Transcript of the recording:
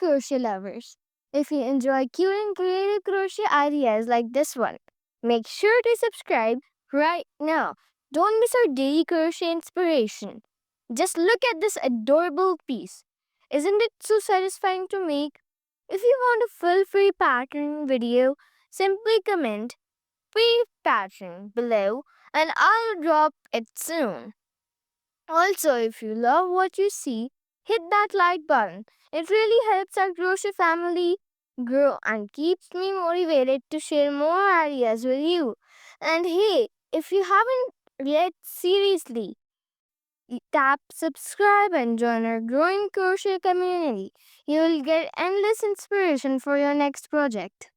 crochet lovers. If you enjoy cute and creative crochet ideas like this one, make sure to subscribe right now. Don't miss our daily crochet inspiration. Just look at this adorable piece. Isn't it so satisfying to make? If you want a full free pattern video, simply comment free pattern below and I'll drop it soon. Also, if you love what you see, hit that like button. It really helps our crochet family grow and keeps me motivated to share more ideas with you. And hey, if you haven't yet, seriously, tap subscribe and join our growing crochet community. You will get endless inspiration for your next project.